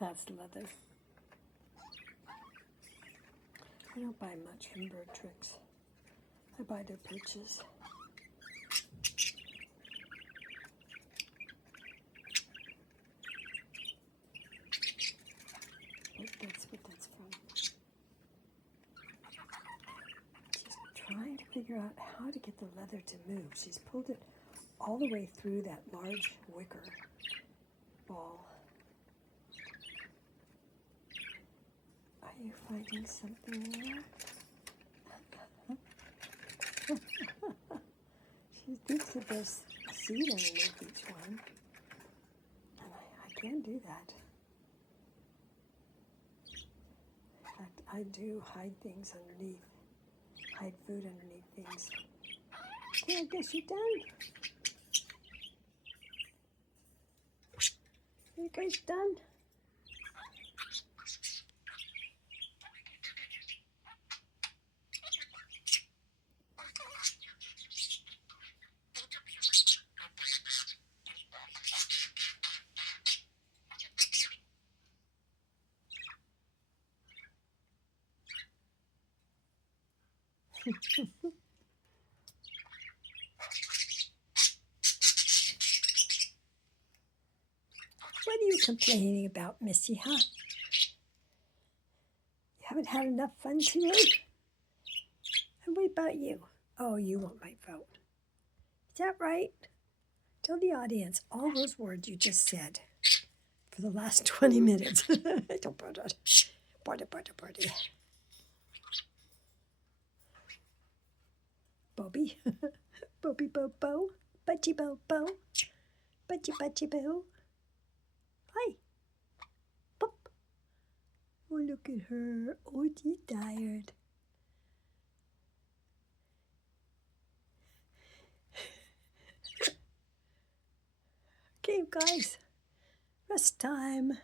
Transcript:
That's leather. I don't buy much from Bird Tricks. I buy their perches. That's what that's from. She's trying to figure out how to get the leather to move. She's pulled it all the way through that large wicker ball. Are you finding something there? She thinks that there's a seed underneath each one. And I can't do that. In fact, I do hide things underneath. Hide food underneath things. Okay, I guess you're done. You guys done? What are you complaining about, Missy, huh? You haven't had enough fun today? And what about you? Oh, you want my vote. Is that right? Tell the audience all those words you just said for the last 20 minutes. Party. Bobby. Bobby Bobo. Budgie Bobo. Budgie Boo. Hi. Pop. Oh, look at her. Oh, she's tired. Okay, guys. Rest time.